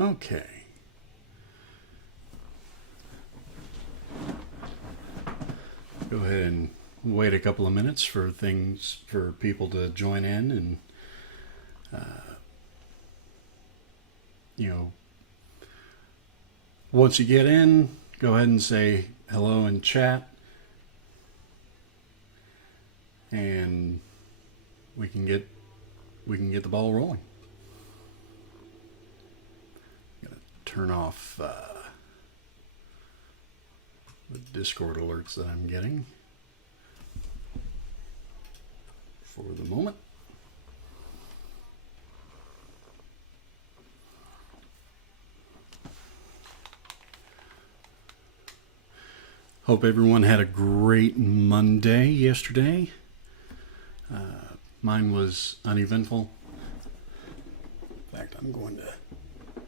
Okay. Go ahead and wait a couple of minutes for people to join in, and you know, once you get in, go ahead and say hello in chat, and we can get the ball rolling. Gotta turn off the Discord alerts that I'm getting for the moment. Hope everyone had a great Monday yesterday. Mine was uneventful. In fact, I'm going to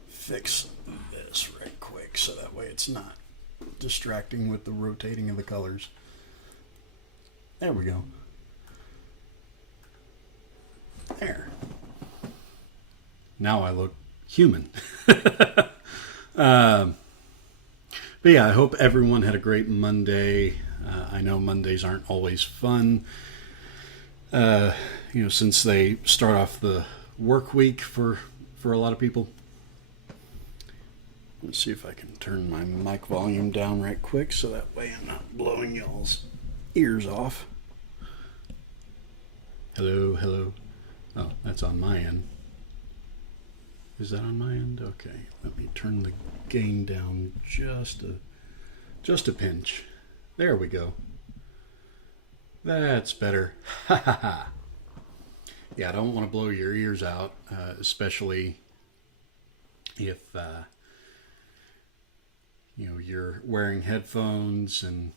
fix this right quick so that way it's not distracting with the rotating of the colors. There we go. There. Now I look human. But yeah, I hope everyone had a great Monday. I know Mondays aren't always fun. Since they start off the work week for a lot of people. Let's see if I can turn my mic volume down right quick so that way I'm not blowing y'all's ears off. Hello, hello. Oh, that's on my end. Is that on my end? Okay, let me turn the gain down just a pinch. There we go. That's better. Ha ha ha. Yeah, I don't want to blow your ears out, especially if you're wearing headphones and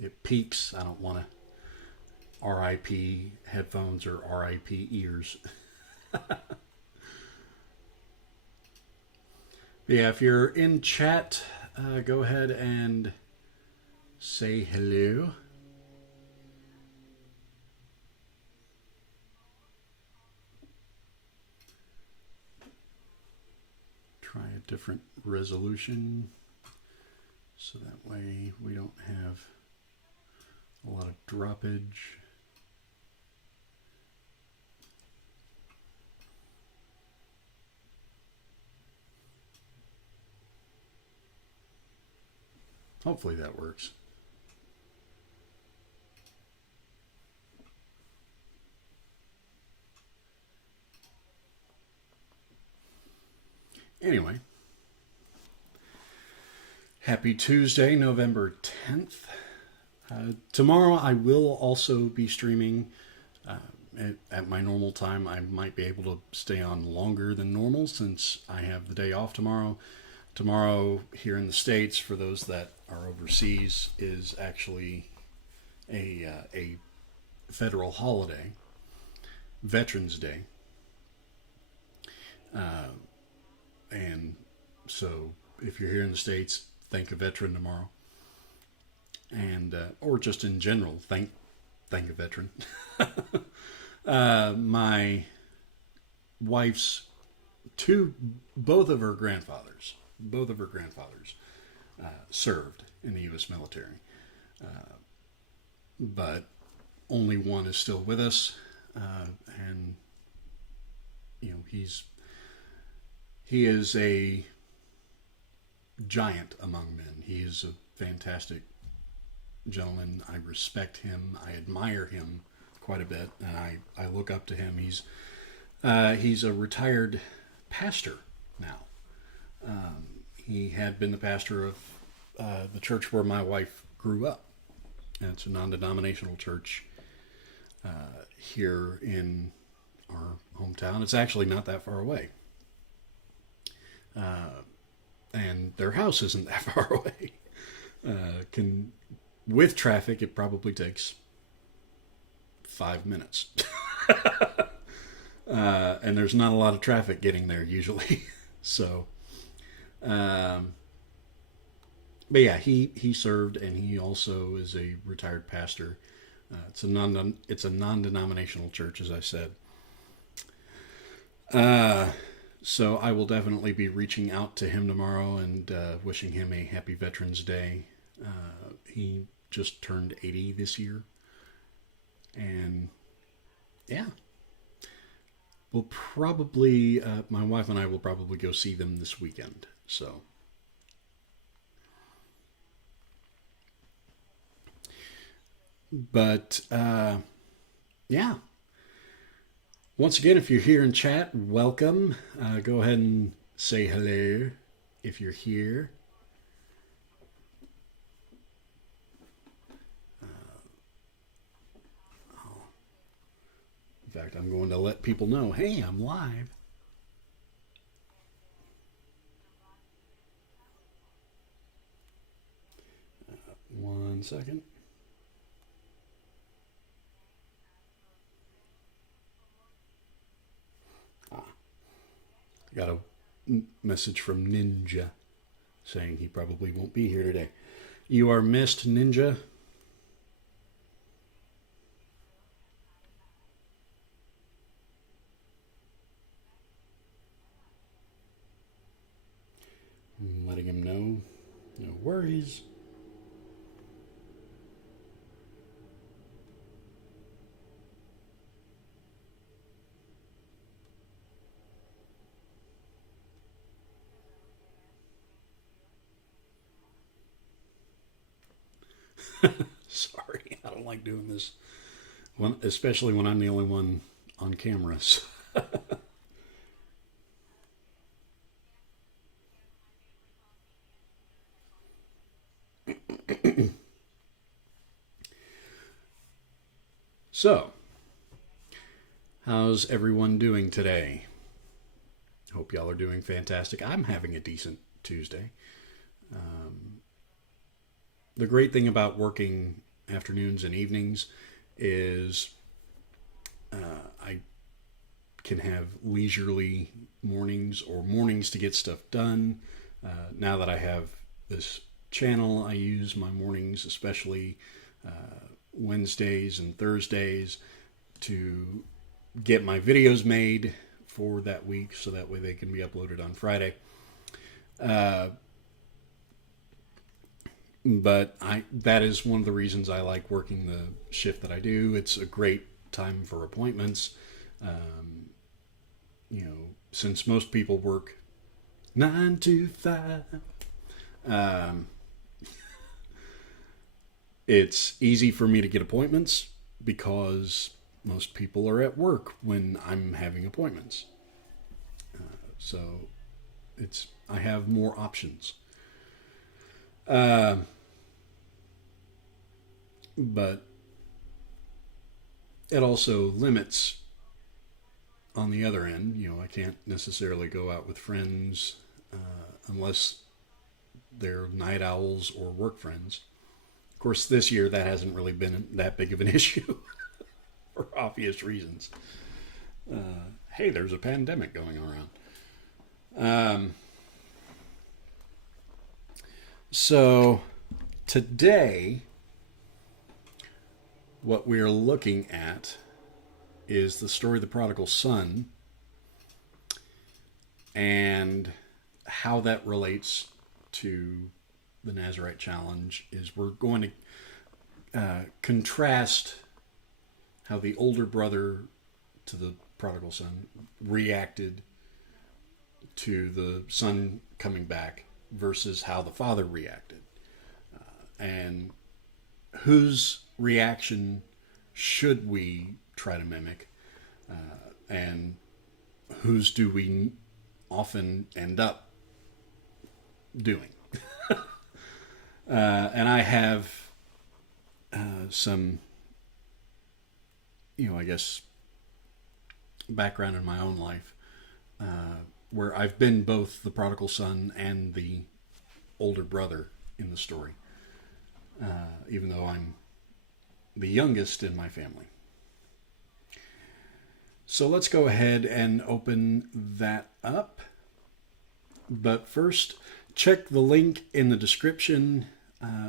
it peaks. I don't want to RIP headphones or RIP ears. Yeah, if you're in chat, go ahead and say hello. Try a different resolution so that way we don't have a lot of droppage. Hopefully that works. Anyway, happy Tuesday, November 10th. Tomorrow I will also be streaming at my normal time. I might be able to stay on longer than normal since I have the day off tomorrow. Tomorrow here in the States, for those that are overseas, is actually a federal holiday, Veterans Day. And so if you're here in the States, thank a veteran tomorrow. And or just in general, thank a veteran. My wife's both of her grandfathers served in the U.S. military. But only one is still with us. And, he is a giant among men. He is a fantastic gentleman. I respect him. I admire him quite a bit, and I look up to him. He's a retired pastor now. He had been the pastor of the church where my wife grew up. And it's a non-denominational church here in our hometown. It's actually not that far away. And their house isn't that far away. With traffic, it probably takes 5 minutes. And there's not a lot of traffic getting there usually. So, but yeah, he served, and he also is a retired pastor. It's a non-denominational church, as I said. So I will definitely be reaching out to him tomorrow and wishing him a happy Veterans Day. He just turned 80 this year. And yeah, we'll probably, my wife and I will probably go see them this weekend. So, but yeah. Once again, if you're here in chat, welcome. Go ahead and say hello if you're here. In fact, I'm going to let people know, hey, I'm live. One second. Got a message from Ninja saying he probably won't be here today. You are missed, Ninja. I'm letting him know. No worries. Sorry, I don't like doing this, especially when I'm the only one on cameras. So, how's everyone doing today? Hope y'all are doing fantastic. I'm having a decent Tuesday. The great thing about working afternoons and evenings is I can have leisurely mornings or mornings to get stuff done. Now that I have this channel, I use my mornings, especially Wednesdays and Thursdays, to get my videos made for that week so that way they can be uploaded on Friday. But that is one of the reasons I like working the shift that I do. It's a great time for appointments. Since most people work 9 to 5, it's easy for me to get appointments because most people are at work when I'm having appointments. So I have more options. But it also limits on the other end. I can't necessarily go out with friends unless they're night owls or work friends. Of course, this year that hasn't really been that big of an issue for obvious reasons. Hey, there's a pandemic going around. So today, what we're looking at is the story of the Prodigal Son and how that relates to the Nazarite challenge. Is we're going to contrast how the older brother to the Prodigal Son reacted to the son coming back versus how the father reacted. And whose reaction should we try to mimic? And whose do we often end up doing? And I have some, I guess, background in my own life where I've been both the prodigal son and the older brother in the story, even though I'm the youngest in my family. So let's go ahead and open that up. But first, check the link in the description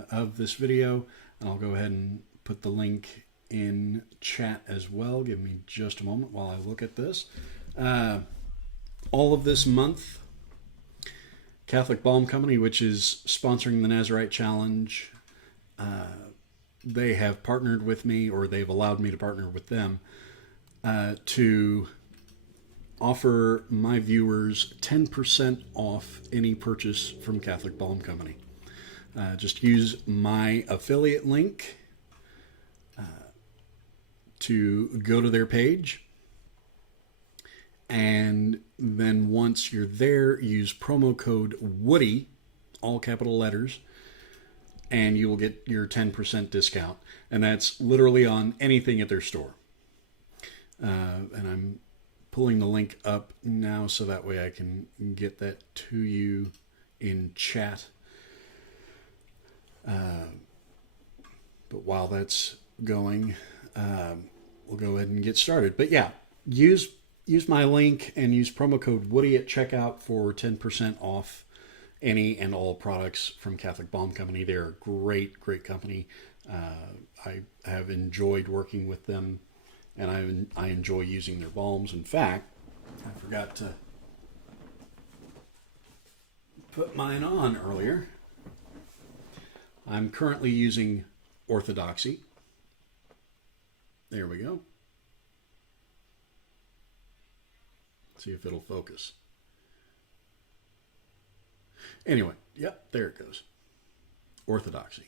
of this video, and I'll go ahead and put the link in chat as well. Give me just a moment while I look at this. all of this month, Catholic Balm Company, which is sponsoring the Nazarite Challenge, they have partnered with me, or they've allowed me to partner with them, to offer my viewers 10% off any purchase from Catholic Balm Company. Just use my affiliate link to go to their page. And then once you're there, use promo code WOODY, all capital letters, and you will get your 10% discount. And that's literally on anything at their store. And I'm pulling the link up now so that way I can get that to you in chat. But while that's going, we'll go ahead and get started. But yeah, use my link and use promo code Woody at checkout for 10% off any and all products from Catholic Balm Company. They're a great, great company. I have enjoyed working with them, and I enjoy using their balms. In fact, I forgot to put mine on earlier. I'm currently using Orthodoxy. There we go. See if it'll focus. Anyway, yep, there it goes. Orthodoxy.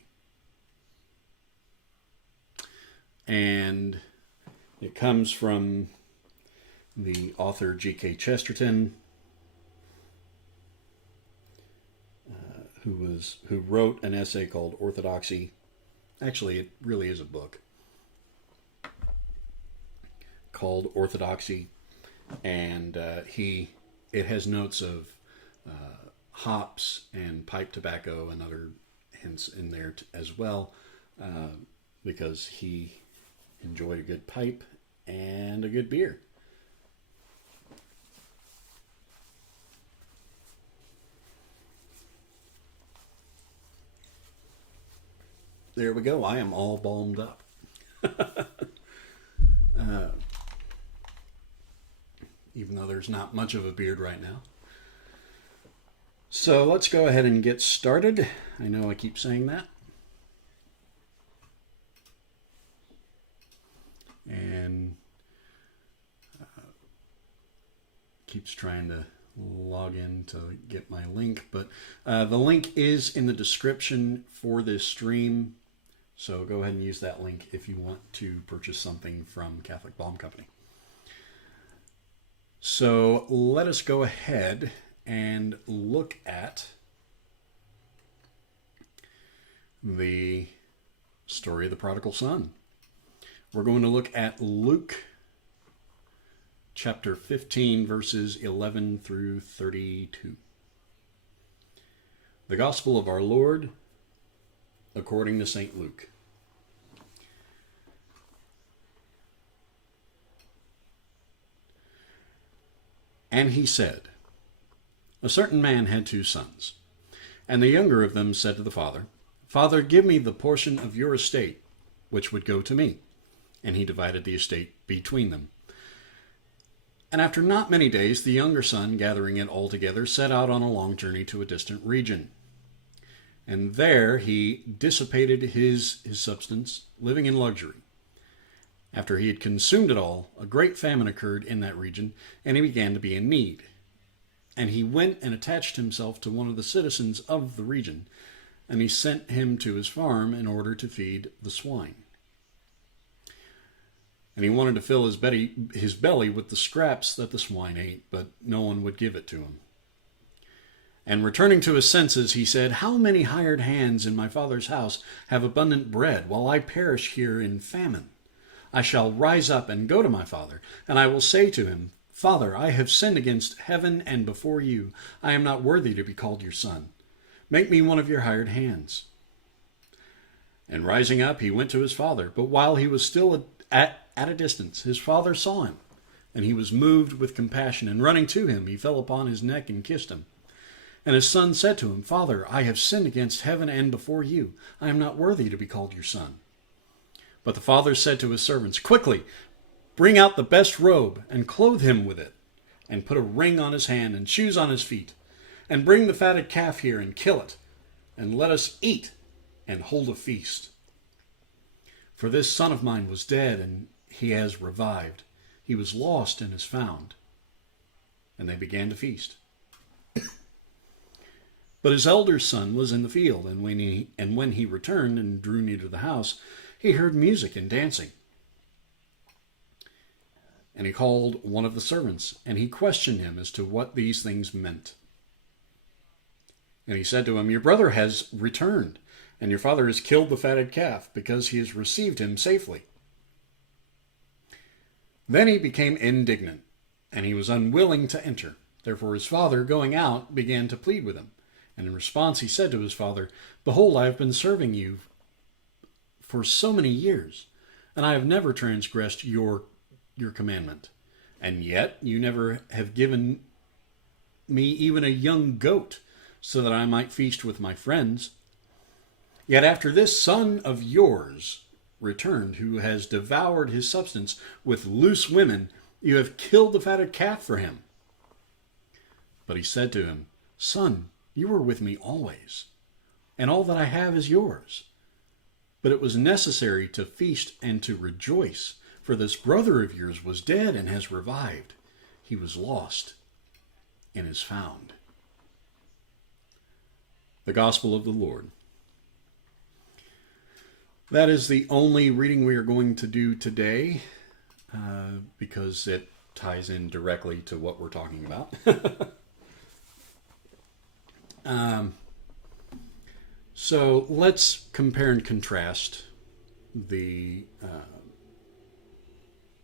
And it comes from the author G.K. Chesterton, who wrote an essay called Orthodoxy. Actually, it really is a book called Orthodoxy, and it has notes of hops and pipe tobacco and other hints in there as well, because he enjoyed a good pipe and a good beer. There we go. I am all balmed up. Even though there's not much of a beard right now. So let's go ahead and get started. I know I keep saying that. And keeps trying to log in to get my link. But the link is in the description for this stream. So go ahead and use that link if you want to purchase something from Catholic Balm Company. So let us go ahead and look at the story of the Prodigal Son. We're going to look at Luke chapter 15, verses 11 through 32. The Gospel of our Lord according to St. Luke. And he said, a certain man had 2 sons, and the younger of them said to the father, Father, give me the portion of your estate, which would go to me. And he divided the estate between them. And after not many days, the younger son, gathering it all together, set out on a long journey to a distant region. And there he dissipated his substance, living in luxury. After he had consumed it all, a great famine occurred in that region, and he began to be in need. And he went and attached himself to one of the citizens of the region, and he sent him to his farm in order to feed the swine. And he wanted to fill his belly with the scraps that the swine ate, but no one would give it to him. And returning to his senses, he said, How many hired hands in my father's house have abundant bread, while I perish here in famine? I shall rise up and go to my father, and I will say to him, Father, I have sinned against heaven and before you. I am not worthy to be called your son. Make me one of your hired hands. And rising up, he went to his father. But while he was still at a distance, his father saw him, and he was moved with compassion. And running to him, he fell upon his neck and kissed him. And his son said to him, Father, I have sinned against heaven and before you. I am not worthy to be called your son. But the father said to his servants, Quickly, bring out the best robe and clothe him with it, and put a ring on his hand and shoes on his feet, and bring the fatted calf here and kill it, and let us eat and hold a feast. For this son of mine was dead, and he has revived. He was lost and is found. And they began to feast. But his elder son was in the field, and when he returned and drew near to the house, he heard music and dancing. And he called one of the servants, and he questioned him as to what these things meant. And he said to him, "Your brother has returned, and your father has killed the fatted calf, because he has received him safely." Then he became indignant, and he was unwilling to enter. Therefore his father, going out, began to plead with him. And in response he said to his father, "Behold, I have been serving you for so many years, and I have never transgressed your commandment. And yet you never have given me even a young goat, so that I might feast with my friends. Yet after this son of yours returned, who has devoured his substance with loose women, you have killed the fatted calf for him." But he said to him, "Son, you were with me always, and all that I have is yours. But it was necessary to feast and to rejoice, for this brother of yours was dead and has revived. He was lost and is found." The Gospel of the Lord. That is the only reading we are going to do today, because it ties in directly to what we're talking about. So let's compare and contrast the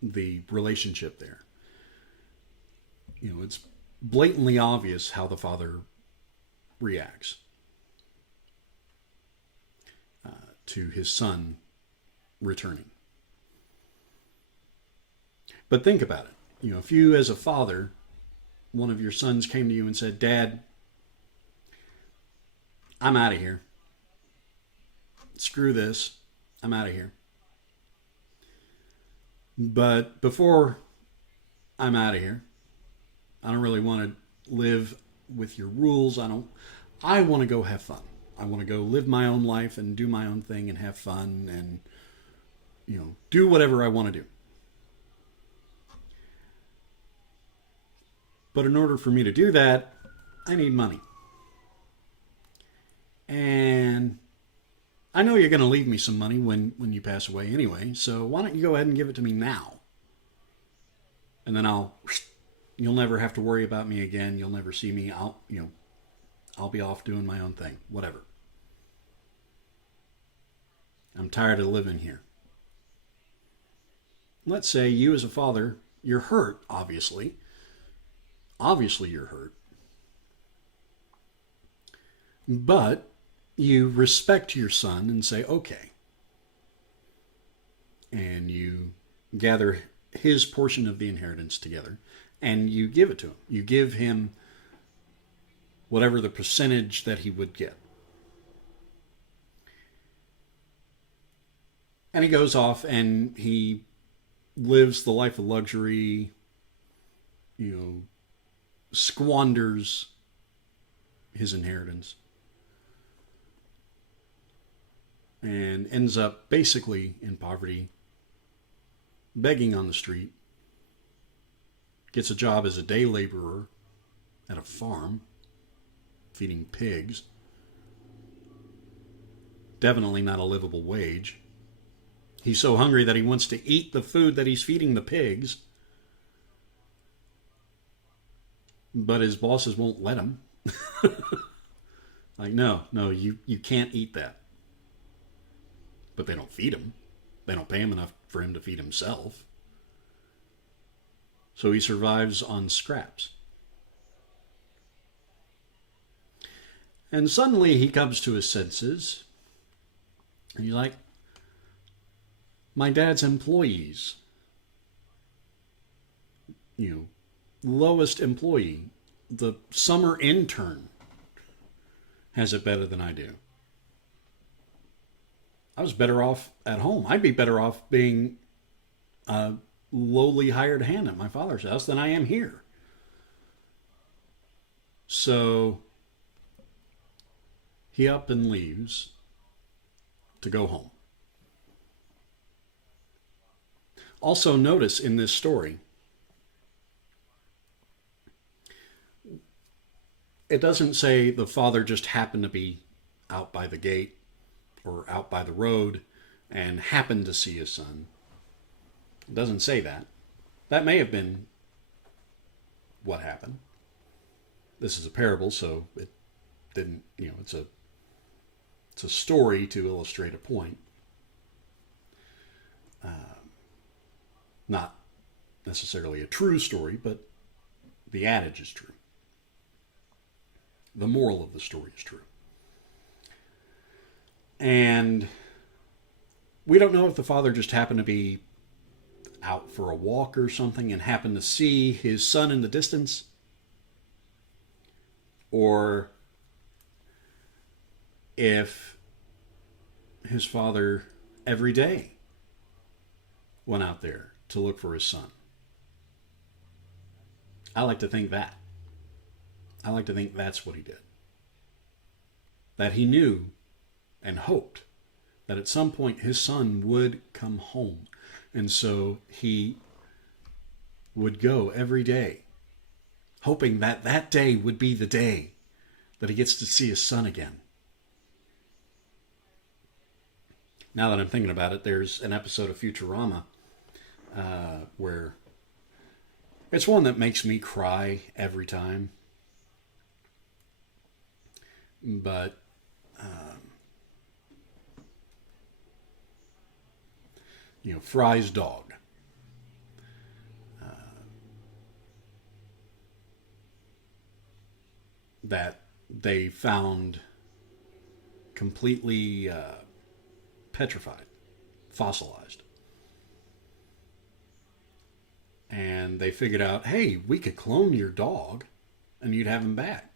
relationship there. It's blatantly obvious how the father reacts to his son returning. But think about it. If you as a father, one of your sons came to you and said, "Dad, I'm out of here. Screw this. I'm out of here. But before I'm out of here, I don't really want to live with your rules. I want to go have fun. I want to go live my own life and do my own thing and have fun and, do whatever I want to do. But in order for me to do that, I need money. And I know you're going to leave me some money when you pass away anyway, so why don't you go ahead and give it to me now? And then you'll never have to worry about me again. You'll never see me. I'll be off doing my own thing, whatever. I'm tired of living here." Let's say you as a father, you're hurt, obviously. Obviously you're hurt. But you respect your son and say, "Okay." And you gather his portion of the inheritance together and you give it to him. You give him whatever the percentage that he would get. And he goes off and he lives the life of luxury, squanders his inheritance, and ends up basically in poverty, begging on the street, gets a job as a day laborer at a farm, feeding pigs. Definitely not a livable wage. He's so hungry that he wants to eat the food that he's feeding the pigs, but his bosses won't let him. Like, no, you can't eat that. But they don't feed him. They don't pay him enough for him to feed himself. So he survives on scraps. And suddenly he comes to his senses. And he's like, my dad's employees, lowest employee, the summer intern, has it better than I do. I was better off at home. I'd be better off being a lowly hired hand at my father's house than I am here. So he up and leaves to go home. Also, notice in this story, it doesn't say the father just happened to be out by the gate or out by the road and happened to see his son. It doesn't say that. That may have been what happened. This is a parable, so it didn't, it's a story to illustrate a point. Not necessarily a true story, but the adage is true. The moral of the story is true. And we don't know if the father just happened to be out for a walk or something and happened to see his son in the distance, or if his father every day went out there to look for his son. I like to think that. I like to think that's what he did. That he knew and hoped that at some point his son would come home. And so he would go every day, hoping that that day would be the day that he gets to see his son again. Now that I'm thinking about it, there's an episode of Futurama where it's one that makes me cry every time. But Fry's dog. That they found completely petrified, fossilized. And they figured out, hey, we could clone your dog and you'd have him back.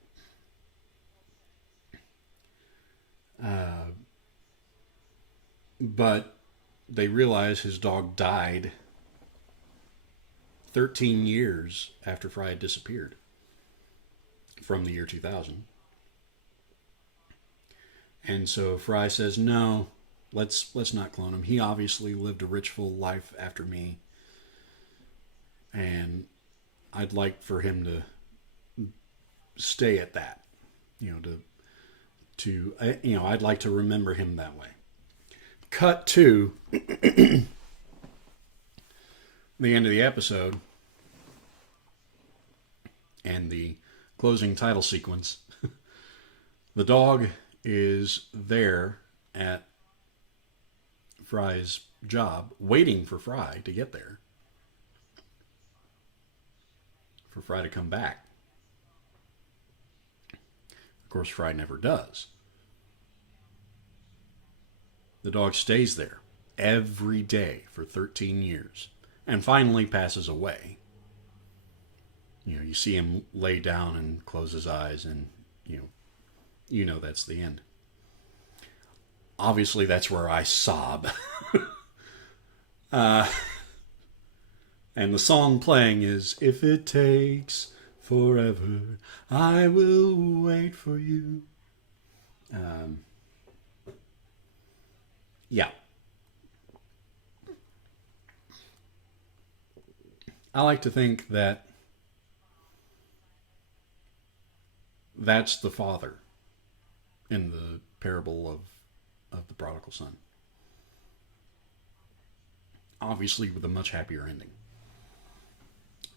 But they realized his dog died 13 years after Fry had disappeared from the year 2000. And so Fry says, no, let's not clone him. He obviously lived a rich, full life after me. And I'd like for him to stay at that, I'd like to remember him that way. Cut to the end of the episode and the closing title sequence. The dog is there at Fry's job, waiting for Fry to get there, for Fry to come back. Of course, Fry never does. The dog stays there every day for 13 years and finally passes away. You see him lay down and close his eyes, and that's the end. Obviously, that's where I sob. And the song playing is, "If it takes forever, I will wait for you." Yeah. I like to think that that's the father in the parable of the prodigal son. Obviously with a much happier ending.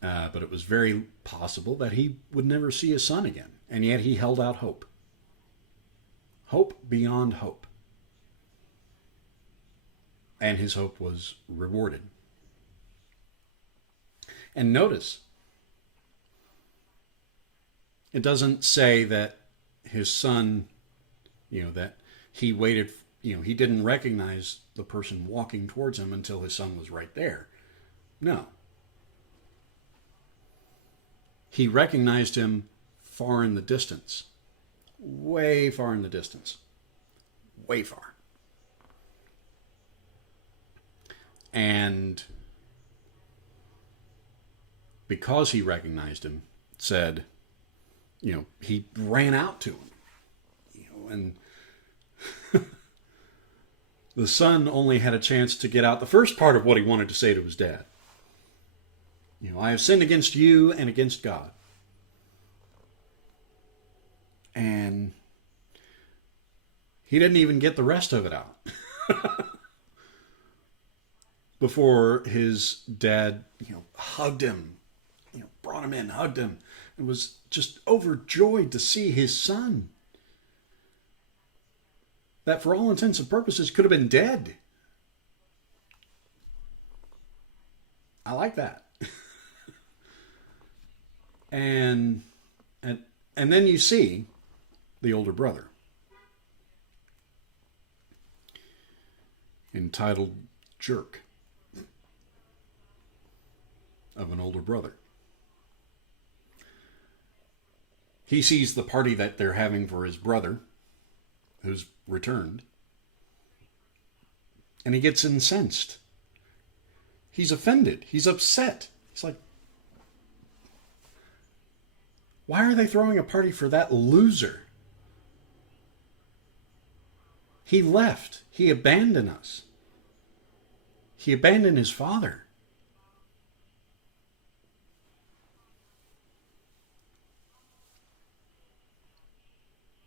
But it was very possible that he would never see his son again. And yet he held out hope. Hope beyond hope. And his hope was rewarded. And notice, it doesn't say that his son, that he waited, he didn't recognize the person walking towards him until his son was right there. No. He recognized him far in the distance. Way far in the distance. Way far. And because he recognized him, said, he ran out to him. And the son only had a chance to get out the first part of what he wanted to say to his dad. I have sinned against you and against God. And he didn't even get the rest of it out before his dad, hugged him, brought him in, hugged him, and was just overjoyed to see his son. That for all intents and purposes could have been dead. I like that. and then you see the older brother, entitled jerk of an older brother. He sees the party that they're having for his brother, who's returned, and he gets incensed. He's offended. He's upset. He's like, why are they throwing a party for that loser? He left. He abandoned us. He abandoned his father.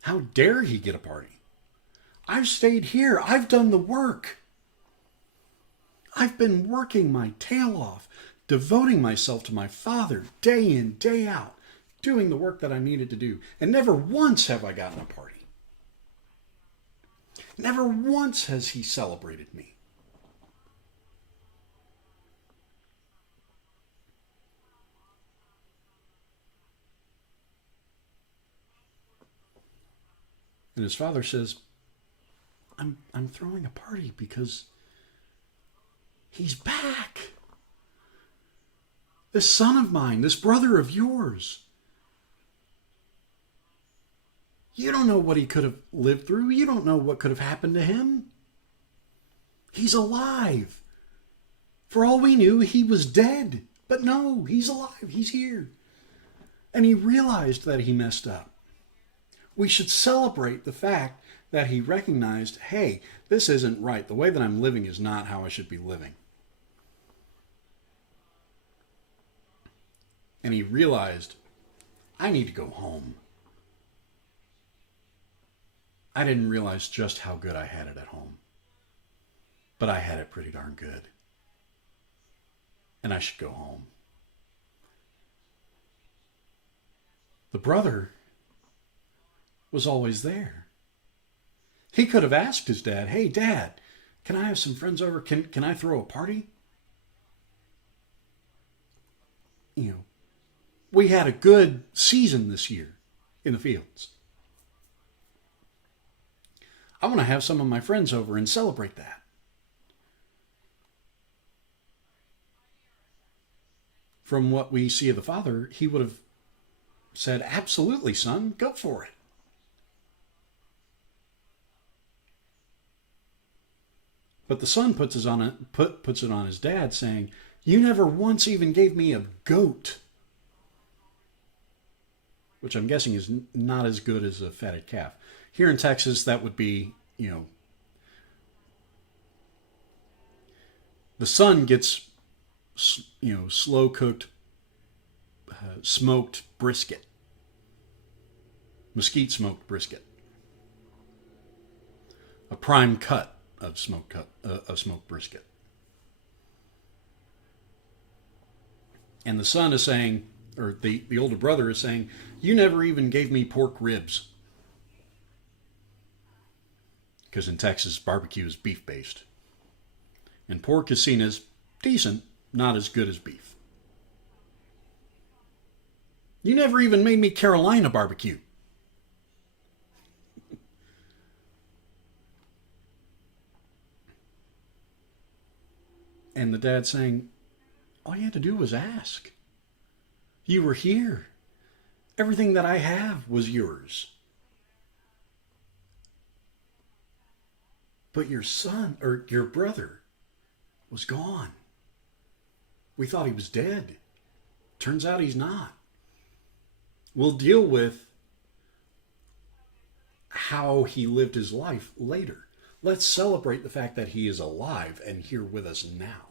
How dare he get a party? I've stayed here. I've done the work. I've been working my tail off, devoting myself to my father day in, day out, doing the work that I needed to do. And never once have I gotten a party. Never once has he celebrated me. And his father says, I'm throwing a party because he's back. This son of mine, this brother of yours. You don't know what he could have lived through. You don't know what could have happened to him. He's alive. For all we knew, he was dead. But no, he's alive. He's here. And he realized that he messed up. We should celebrate the fact that he recognized, hey, this isn't right. The way that I'm living is not how I should be living. And he realized, I need to go home. I didn't realize just how good I had it at home. But I had it pretty darn good. And I should go home. The brother was always there. He could have asked his dad, hey, Dad, can I have some friends over? Can I throw a party? We had a good season this year in the fields. I want to have some of my friends over and celebrate that. From what we see of the father, he would have said, absolutely, son, go for it. But the son puts it on his dad, saying, you never once even gave me a goat. Which I'm guessing is not as good as a fatted calf. Here in Texas, that would be, the son gets, slow-cooked, smoked brisket. Mesquite smoked brisket. A prime cut of smoked brisket. And the son is saying, or the older brother is saying, you never even gave me pork ribs. Because in Texas, barbecue is beef-based. And pork is seen as decent, not as good as beef. You never even made me Carolina barbecue. And the dad saying, all you had to do was ask. You were here. Everything that I have was yours. But your son, or your brother, was gone. We thought he was dead. Turns out he's not. We'll deal with how he lived his life later. Let's celebrate the fact that he is alive and here with us now.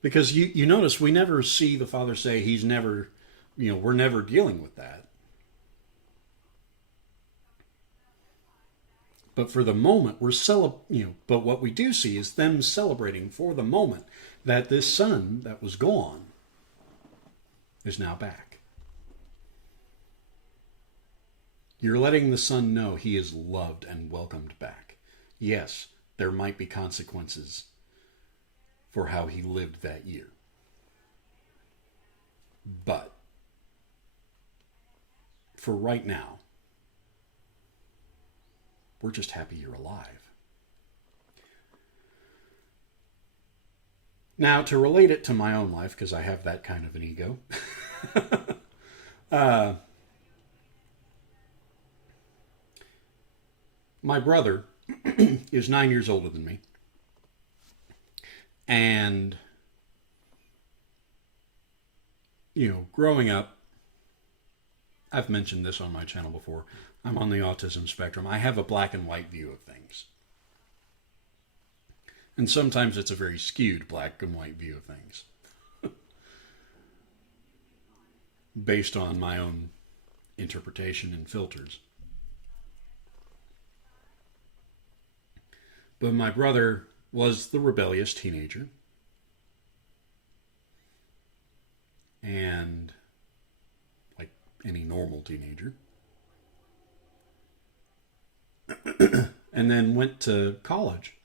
Because you notice we never see the Father say he's never, we're never dealing with that. But for the moment, but what we do see is them celebrating for the moment that this son that was gone is now back. You're letting the son know he is loved and welcomed back. Yes, there might be consequences for how he lived that year. But for right now, we're just happy you're alive. Now, to relate it to my own life, because I have that kind of an ego, my brother is 9 years older than me. And, growing up, I've mentioned this on my channel before, I'm on the autism spectrum. I have a black and white view of things. And sometimes it's a very skewed black and white view of things. Based on my own interpretation and filters. But my brother was the rebellious teenager. And like any normal teenager. And then went to college.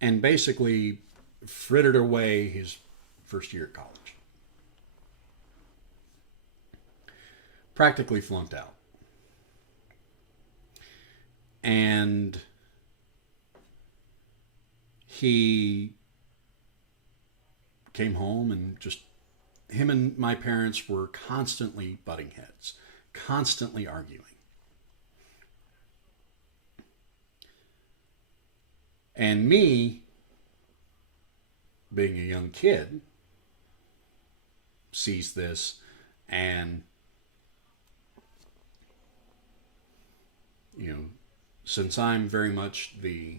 And basically frittered away his first year at college. Practically flunked out. And he came home and him and my parents were constantly butting heads, constantly arguing. And me, being a young kid, sees this and, since I'm very much the,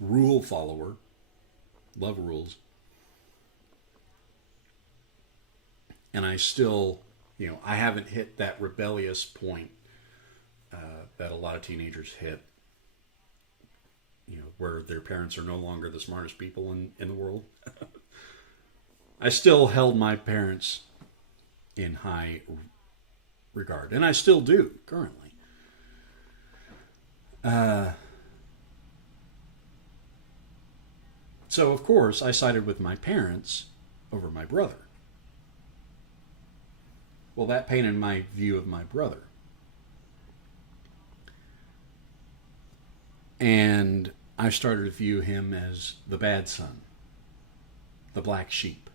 rule follower, love rules, and I still, I haven't hit that rebellious point that a lot of teenagers hit, where their parents are no longer the smartest people in the world. I still held my parents in high regard, and I still do currently. So, of course, I sided with my parents over my brother. Well, that painted my view of my brother. And I started to view him as the bad son, the black sheep.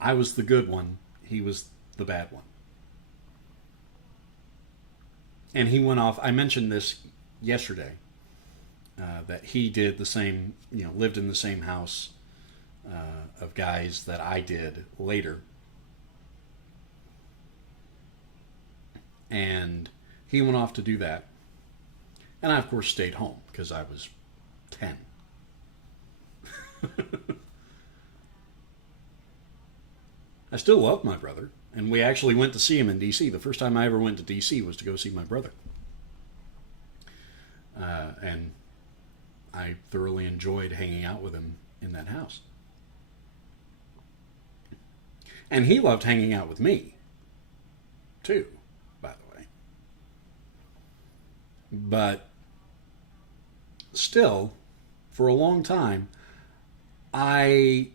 I was the good one, he was the bad one. And he went off, I mentioned this yesterday, that he did the same, lived in the same house of guys that I did later. And he went off to do that. And I, of course, stayed home because I was 10. I still love my brother. And we actually went to see him in D.C. The first time I ever went to D.C. was to go see my brother. And I thoroughly enjoyed hanging out with him in that house. And he loved hanging out with me, too, by the way. But still, for a long time, I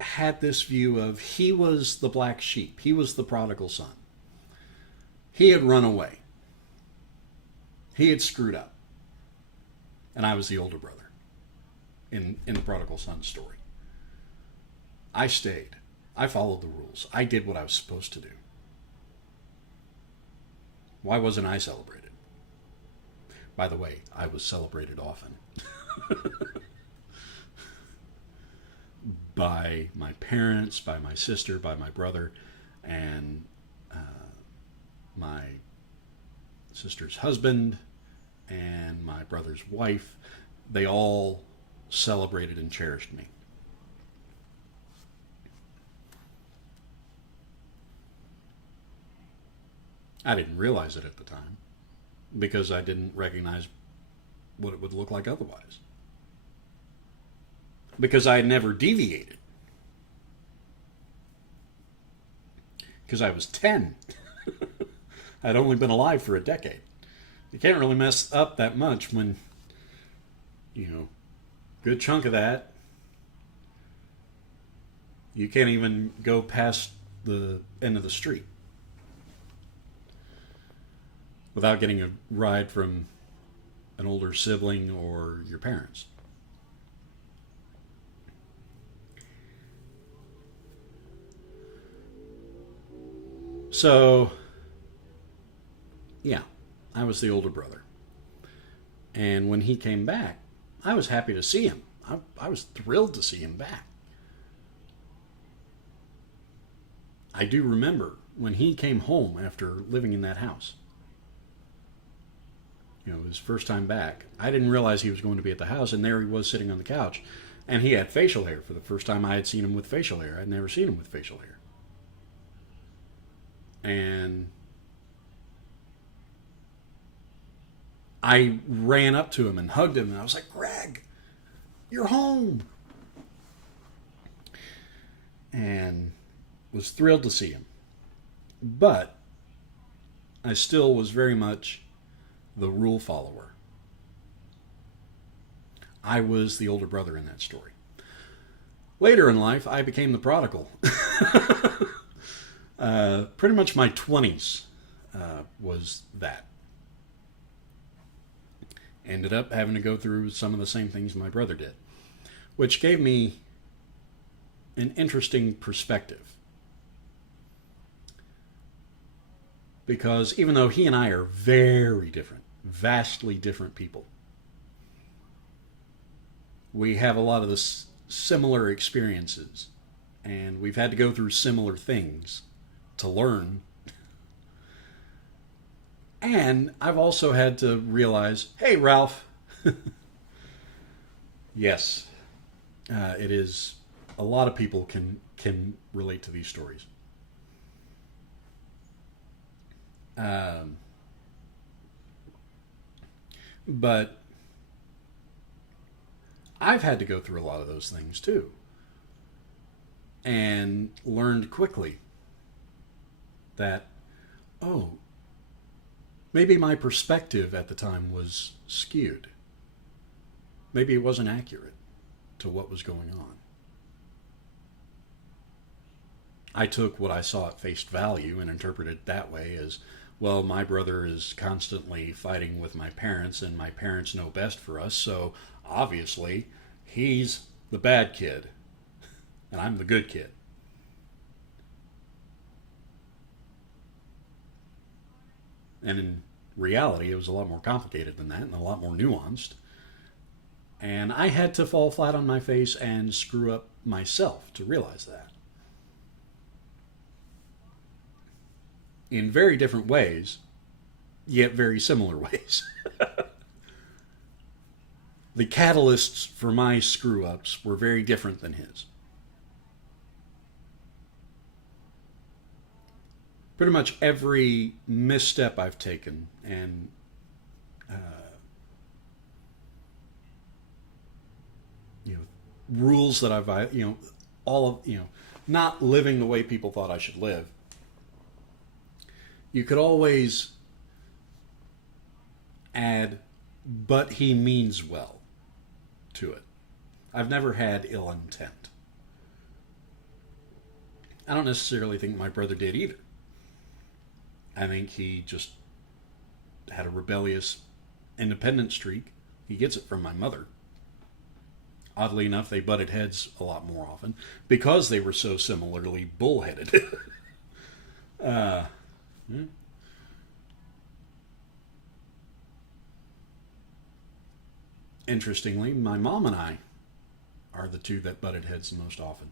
had this view of he was the black sheep. He was the prodigal son. He had run away. He had screwed up. And I was the older brother in the prodigal son story. I stayed. I followed the rules. I did what I was supposed to do. Why wasn't I celebrated? By the way, I was celebrated often. by my parents, by my sister, by my brother, and my sister's husband, and my brother's wife. They all celebrated and cherished me. I didn't realize it at the time because I didn't recognize what it would look like otherwise. Because I had never deviated. Because I was 10. I'd only been alive for a decade. You can't really mess up that much when, good chunk of that, you can't even go past the end of the street without getting a ride from an older sibling or your parents. So, yeah, I was the older brother. And when he came back, I was happy to see him. I was thrilled to see him back. I do remember when he came home after living in that house. His first time back. I didn't realize he was going to be at the house, and there he was sitting on the couch. And he had facial hair for the first time I had seen him with facial hair. I'd never seen him with facial hair. And I ran up to him and hugged him, and I was like, Greg, you're home. And was thrilled to see him. But I still was very much the rule follower. I was the older brother in that story. Later in life, I became the prodigal. Pretty much my 20s was that. Ended up having to go through some of the same things my brother did, which gave me an interesting perspective. Because even though he and I are very different, vastly different people, we have a lot of the similar experiences, and we've had to go through similar things to learn. And I've also had to realize, hey, Ralph, yes, it is, a lot of people can relate to these stories. But I've had to go through a lot of those things too, and learned quickly that, maybe my perspective at the time was skewed. Maybe it wasn't accurate to what was going on. I took what I saw at face value and interpreted it that way as, well, my brother is constantly fighting with my parents, and my parents know best for us, so obviously he's the bad kid, and I'm the good kid. And in reality, it was a lot more complicated than that and a lot more nuanced. And I had to fall flat on my face and screw up myself to realize that. In very different ways, yet very similar ways. The catalysts for my screw-ups were very different than his. Pretty much every misstep I've taken and rules that I've all of not living the way people thought I should live, you could always add, but he means well to it. I've never had ill intent. I don't necessarily think my brother did either. I think he just had a rebellious, independent streak. He gets it from my mother. Oddly enough, they butted heads a lot more often because they were so similarly bullheaded. Interestingly, my mom and I are the two that butted heads the most often.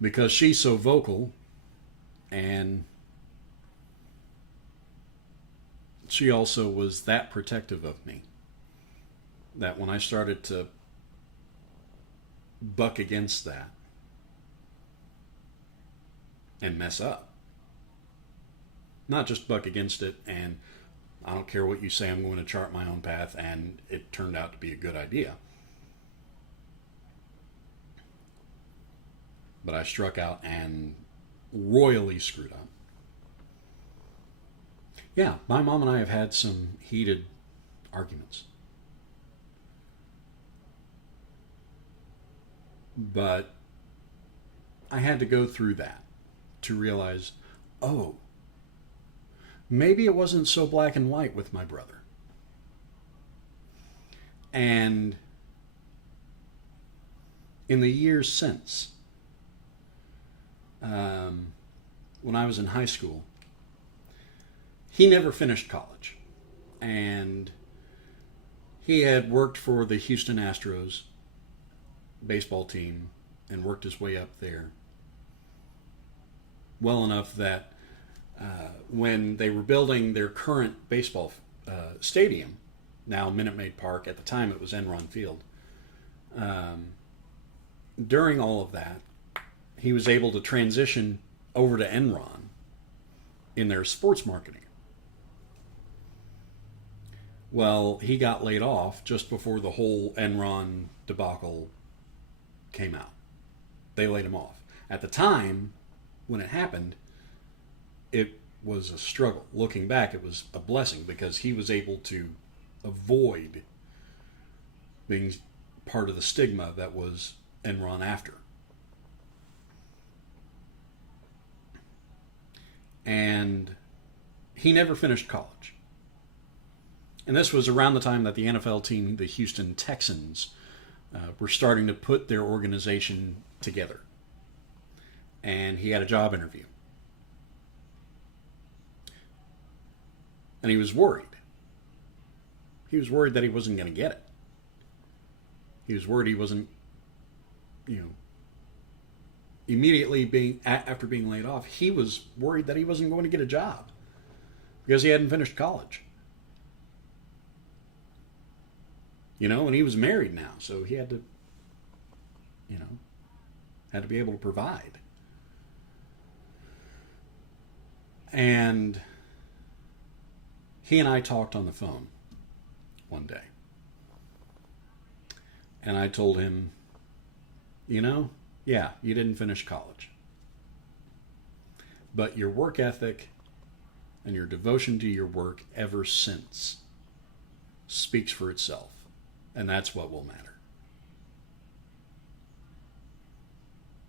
Because she's so vocal, and she also was that protective of me, that when I started to buck against that and mess up, not just buck against it and I don't care what you say, I'm going to chart my own path, and it turned out to be a good idea. But I struck out and royally screwed up. Yeah, my mom and I have had some heated arguments. But I had to go through that to realize, oh, maybe it wasn't so black and white with my brother. And in the years since, when I was in high school, he never finished college. And he had worked for the Houston Astros baseball team and worked his way up there well enough that when they were building their current baseball stadium, now Minute Maid Park, at the time it was Enron Field, during all of that, he was able to transition over to Enron in their sports marketing. Well, he got laid off just before the whole Enron debacle came out. They laid him off. At the time, when it happened, it was a struggle. Looking back, it was a blessing because he was able to avoid being part of the stigma that was Enron after. And he never finished college. And this was around the time that the NFL team, the Houston Texans, were starting to put their organization together. And he had a job interview. And he was worried. He was worried that he wasn't going to get it. He was worried he wasn't, immediately after being laid off, he was worried that he wasn't going to get a job because he hadn't finished college. And he was married now, so he had to, had to be able to provide. And he and I talked on the phone one day. And I told him, yeah, you didn't finish college. But your work ethic and your devotion to your work ever since speaks for itself. And that's what will matter.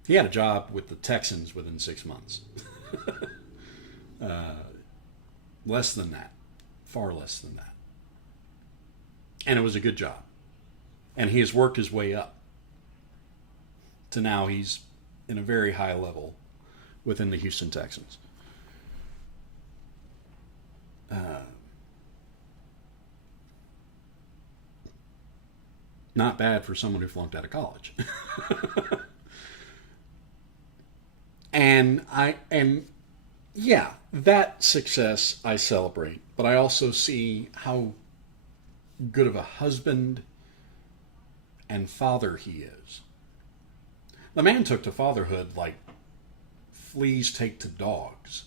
He had a job with the Texans within 6 months. Less than that. Far less than that. And it was a good job. And he has worked his way up to now he's in a very high level within the Houston Texans. Not bad for someone who flunked out of college. and yeah, that success I celebrate, but I also see how good of a husband and father he is. The man took to fatherhood like fleas take to dogs.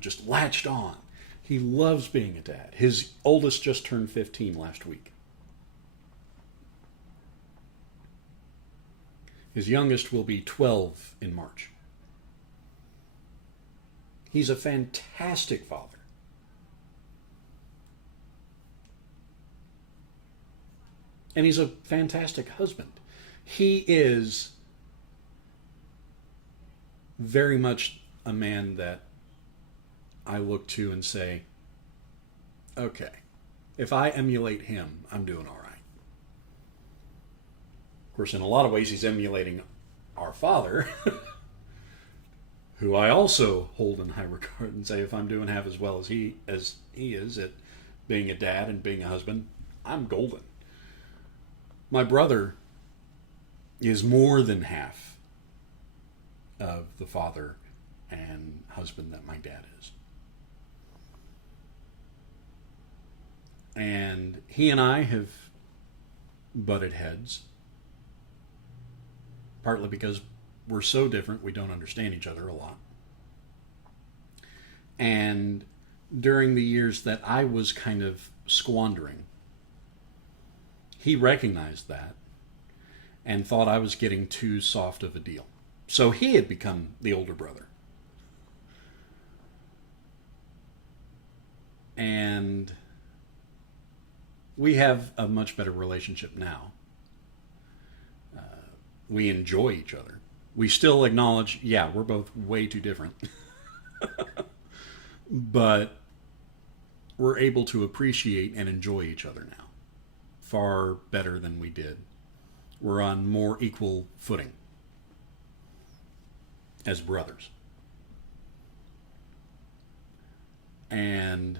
Just latched on. He loves being a dad. His oldest just turned 15 last week. His youngest will be 12 in March. He's a fantastic father. And he's a fantastic husband. He is very much a man that I look to and say, okay, if I emulate him, I'm doing all right. Of course, in a lot of ways, he's emulating our father, who I also hold in high regard and say, if I'm doing half as well as he is at being a dad and being a husband, I'm golden. My brother is more than half of the father and husband that my dad is. And he and I have butted heads, partly because we're so different we don't understand each other a lot. And during the years that I was kind of squandering, he recognized that and thought I was getting too soft of a deal. So he had become the older brother. And we have a much better relationship now. We enjoy each other. We still acknowledge, yeah, we're both way too different. But we're able to appreciate and enjoy each other now far better than we did. We're on more equal footing as brothers. And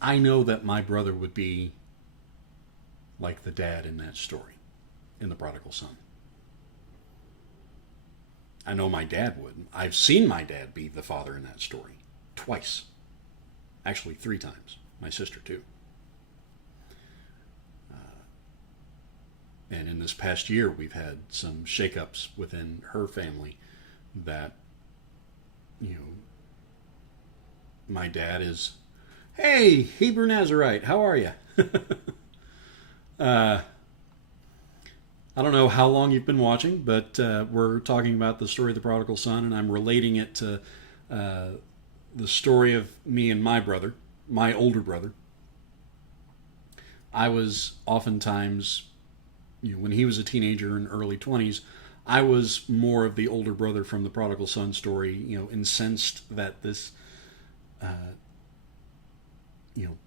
I know that my brother would be like the dad in that story, in The Prodigal Son. I know my dad would. I've seen my dad be the father in that story twice. Actually, 3 times. My sister, too. And in this past year, we've had some shakeups within her family that, you know, my dad is, hey, Hebrew Nazarite, how are you? I don't know how long you've been watching, but we're talking about the story of the Prodigal Son, and I'm relating it to the story of me and my brother, my older brother. I was oftentimes, you know, when he was a teenager in early 20s, I was more of the older brother from the Prodigal Son story, you know, incensed that this,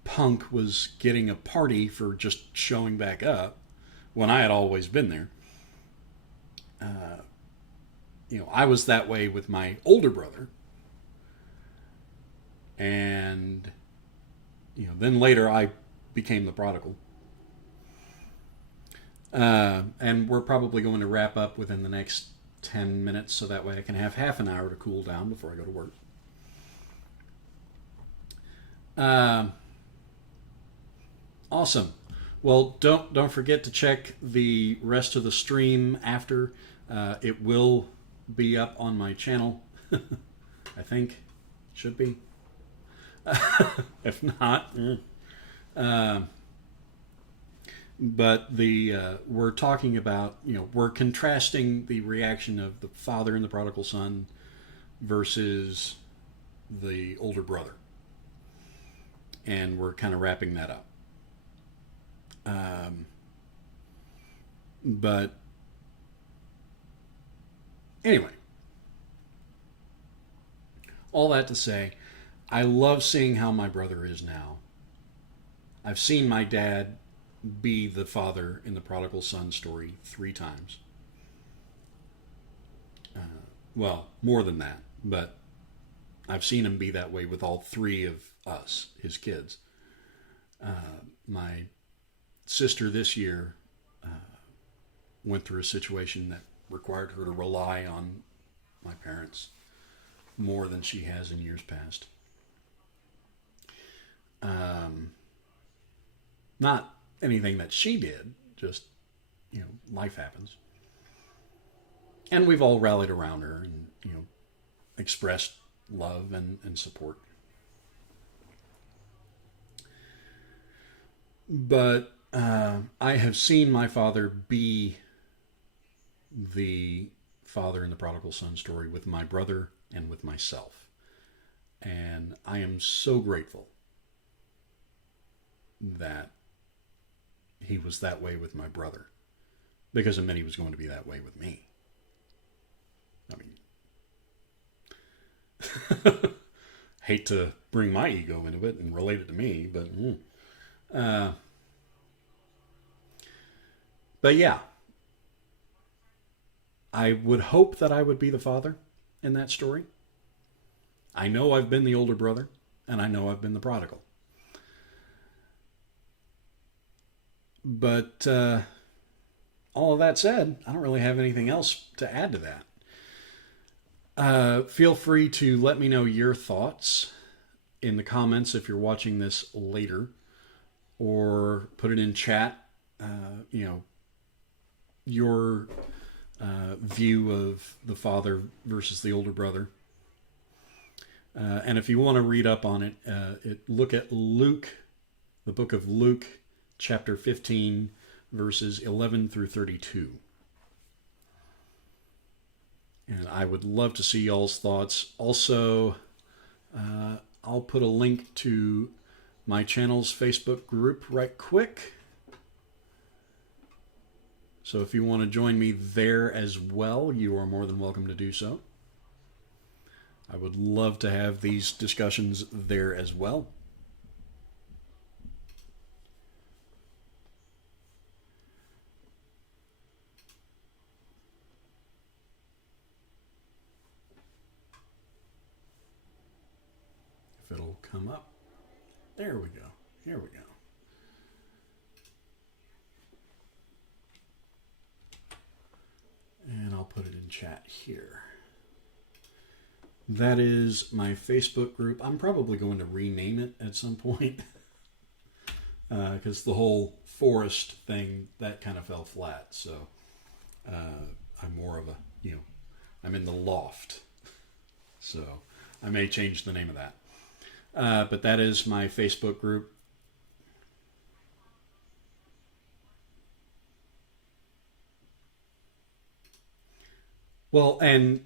punk was getting a party for just showing back up when I had always been there. I was that way with my older brother. And, then later I became the prodigal. And we're probably going to wrap up within the next 10 minutes so that way I can have half an hour to cool down before I go to work. Awesome. Well, don't forget to check the rest of the stream after. It will be up on my channel. I think. Should be. If not. But we're talking about, we're contrasting the reaction of the father and the prodigal son versus the older brother. And we're kind of wrapping that up. But anyway, all that to say, I love seeing how my brother is now. I've seen my dad be the father in the Prodigal Son story 3 times. Well, more than that, but I've seen him be that way with all 3 of us, his kids. My sister this year went through a situation that required her to rely on my parents more than she has in years past. Not anything that she did, just, life happens. And we've all rallied around her and, expressed love and support. But I have seen my father be the father in the Prodigal Son story with my brother and with myself. And I am so grateful that he was that way with my brother, because it meant he was going to be that way with me. I mean, hate to bring my ego into it and relate it to me, but yeah, I would hope that I would be the father in that story. I know I've been the older brother, and I know I've been the prodigal. But all of that said, I don't really have anything else to add to that. Feel free to let me know your thoughts in the comments if you're watching this later, or put it in chat. Your view of the father versus the older brother. And if you want to read up on it, look at Luke, the book of Luke, chapter 15, verses 11 through 32. And I would love to see y'all's thoughts. Also, I'll put a link to my channel's Facebook group right quick. So if you want to join me there as well, you are more than welcome to do so. I would love to have these discussions there as well. If it'll come up. There we go. Here we go. And I'll put it in chat here. That is my Facebook group. I'm probably going to rename it at some point. Because the whole forest thing, that kind of fell flat. So I'm more of a, I'm in the loft. So I may change the name of that. But that is my Facebook group. Well, and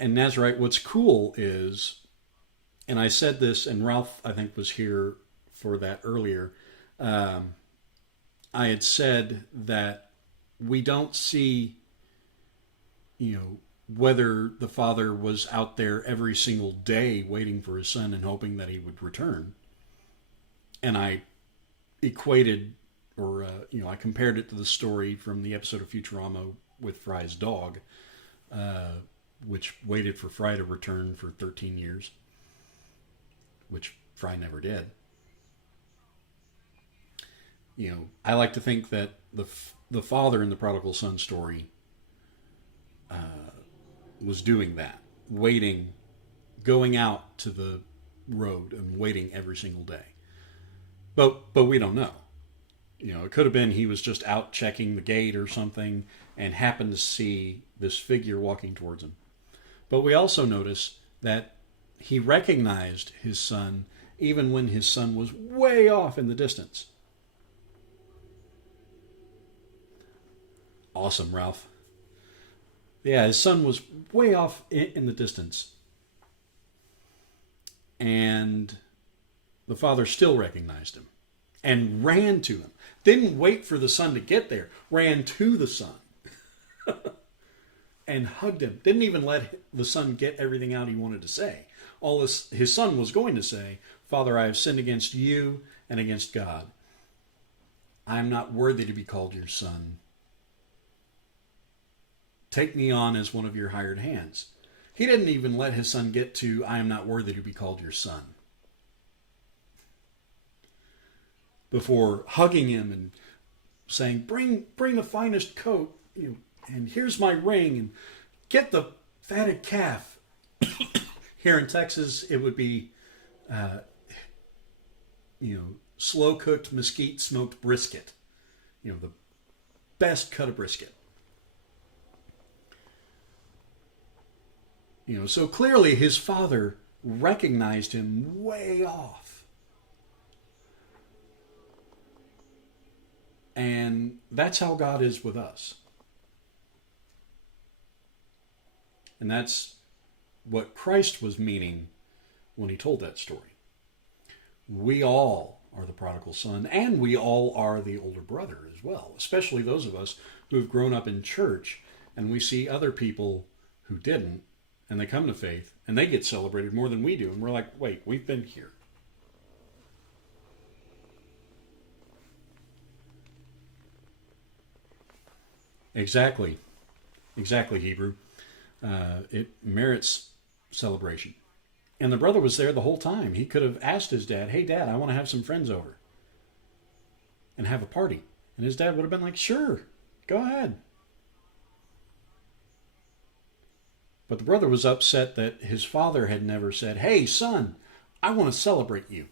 Nazarite, what's cool is, and I said this, and Ralph, I think, was here for that earlier. I had said that we don't see, whether the father was out there every single day waiting for his son and hoping that he would return. And I equated, or, I compared it to the story from the episode of Futurama with Fry's dog, which waited for Fry to return for 13 years, which Fry never did. I like to think that the father in the Prodigal Son story was doing that, waiting, going out to the road and waiting every single day. But we don't know. It could have been he was just out checking the gate or something and happened to see this figure walking towards him. But we also notice that he recognized his son even when his son was way off in the distance. Awesome, Ralph. Yeah, his son was way off in the distance. And the father still recognized him and ran to him. Didn't wait for the son to get there. Ran to the son. And hugged him. Didn't even let the son get everything out he wanted to say. All this, his son was going to say, Father, I have sinned against you and against God. I am not worthy to be called your son. Take me on as one of your hired hands. He didn't even let his son get to, I am not worthy to be called your son, before hugging him and saying, bring the finest coat, and here's my ring, and get the fatted calf. Here in Texas, it would be, slow cooked mesquite smoked brisket. The best cut of brisket. So clearly his father recognized him way off. And that's how God is with us. And that's what Christ was meaning when he told that story. We all are the prodigal son, and we all are the older brother as well, especially those of us who have grown up in church, and we see other people who didn't, and they come to faith, and they get celebrated more than we do, and we're like, wait, we've been here. Exactly, Hebrew. It merits celebration. And the brother was there the whole time. He could have asked his dad, hey, Dad, I want to have some friends over and have a party. And his dad would have been like, sure, go ahead. But the brother was upset that his father had never said, hey, son, I want to celebrate you.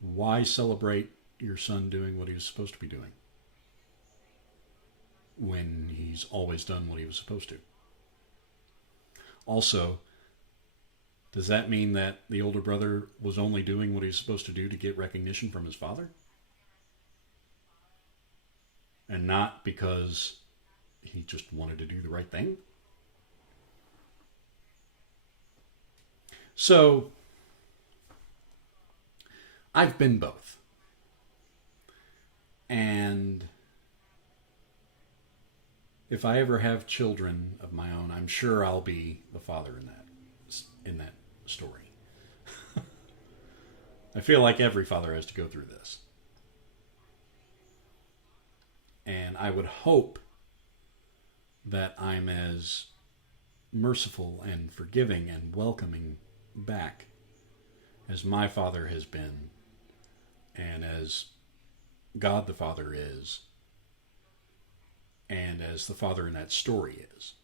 Why celebrate your son doing what he was supposed to be doing when he's always done what he was supposed to? Also, does that mean that the older brother was only doing what he was supposed to do to get recognition from his father? And not because he just wanted to do the right thing? So, I've been both. And if I ever have children of my own, I'm sure I'll be the father in that story. I feel like every father has to go through this. And I would hope that I'm as merciful and forgiving and welcoming back as my father has been, and as God the Father is, and as the father in that story is.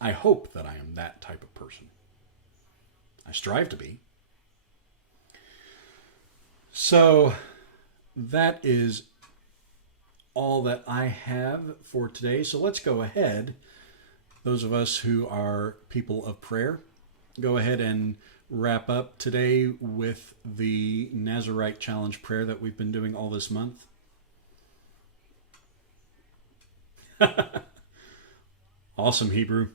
I hope that I am that type of person. I strive to be. So that is all that I have for today. So let's go ahead, those of us who are people of prayer, go ahead and wrap up today with the Nazarite challenge prayer that we've been doing all this month. Awesome, Hebrew.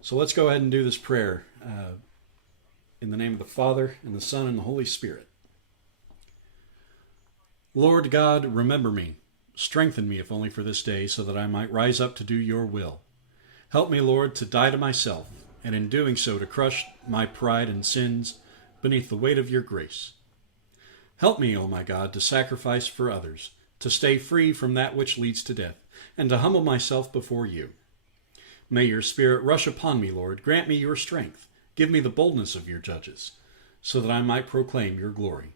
So let's go ahead and do this prayer. In the name of the Father, and the Son, and the Holy Spirit. Lord God, remember me. Strengthen me, if only for this day, so that I might rise up to do your will. Help me, Lord, to die to myself, and in doing so to crush my pride and sins beneath the weight of your grace. Help me, O my God, to sacrifice for others, to stay free from that which leads to death, and to humble myself before you. May your Spirit rush upon me, Lord. Grant me your strength. Give me the boldness of your judges, so that I might proclaim your glory.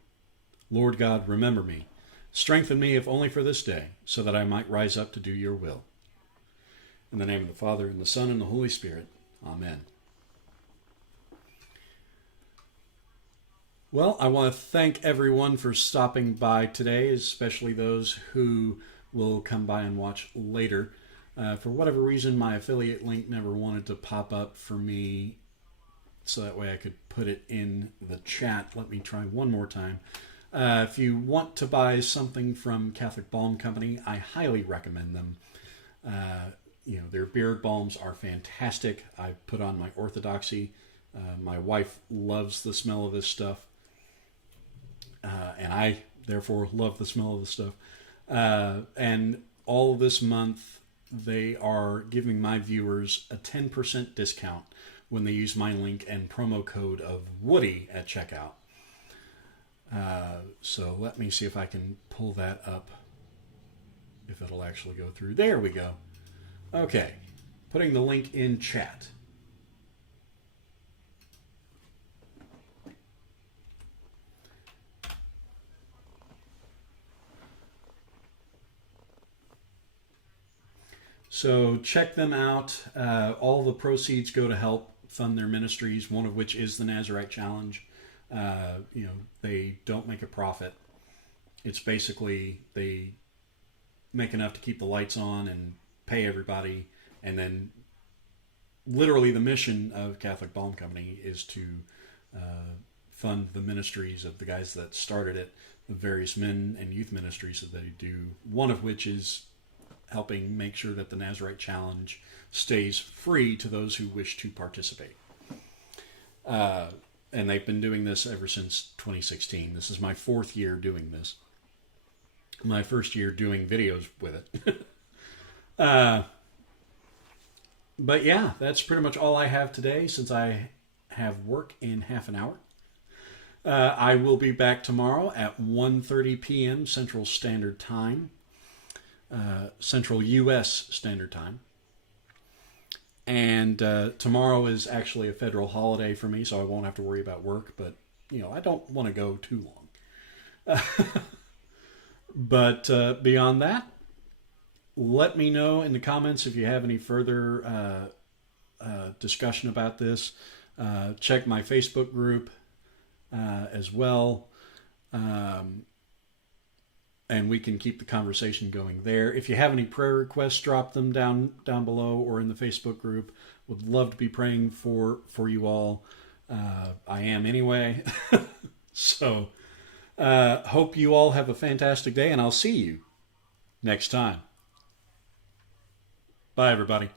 Lord God, remember me. Strengthen me, if only for this day, so that I might rise up to do your will. In the name of the Father, and the Son, and the Holy Spirit. Amen. Well, I want to thank everyone for stopping by today, especially those who will come by and watch later. For whatever reason, my affiliate link never wanted to pop up for me, so that way I could put it in the chat. Let me try one more time. If you want to buy something from Catholic Balm Company, I highly recommend them. Their beard balms are fantastic. I put on my orthodoxy. My wife loves the smell of this stuff. And I, therefore, love the smell of the stuff. And all this month, they are giving my viewers a 10% discount when they use my link and promo code of Woody at checkout. So let me see if I can pull that up, if it'll actually go through. There we go. Okay, putting the link in chat. So check them out. All the proceeds go to help fund their ministries, one of which is the Nazarite Challenge. They don't make a profit. It's basically they make enough to keep the lights on and pay everybody, and then literally the mission of Catholic Balm Company is to fund the ministries of the guys that started it, the various men and youth ministries that they do, one of which is helping make sure that the Nazarite Challenge stays free to those who wish to participate. And they've been doing this ever since 2016. This is my 4th year doing this. My first year doing videos with it. But yeah, that's pretty much all I have today, since I have work in half an hour. I will be back tomorrow at 1:30 p.m. Central Standard Time. Central U.S. Standard Time. And tomorrow is actually a federal holiday for me, so I won't have to worry about work. But I don't want to go too long. But beyond that, let me know in the comments if you have any further discussion about this. Check my Facebook group as well. And we can keep the conversation going there. If you have any prayer requests, drop them down below or in the Facebook group. Would love to be praying for you all. I am anyway. So hope you all have a fantastic day, and I'll see you next time. Bye, everybody.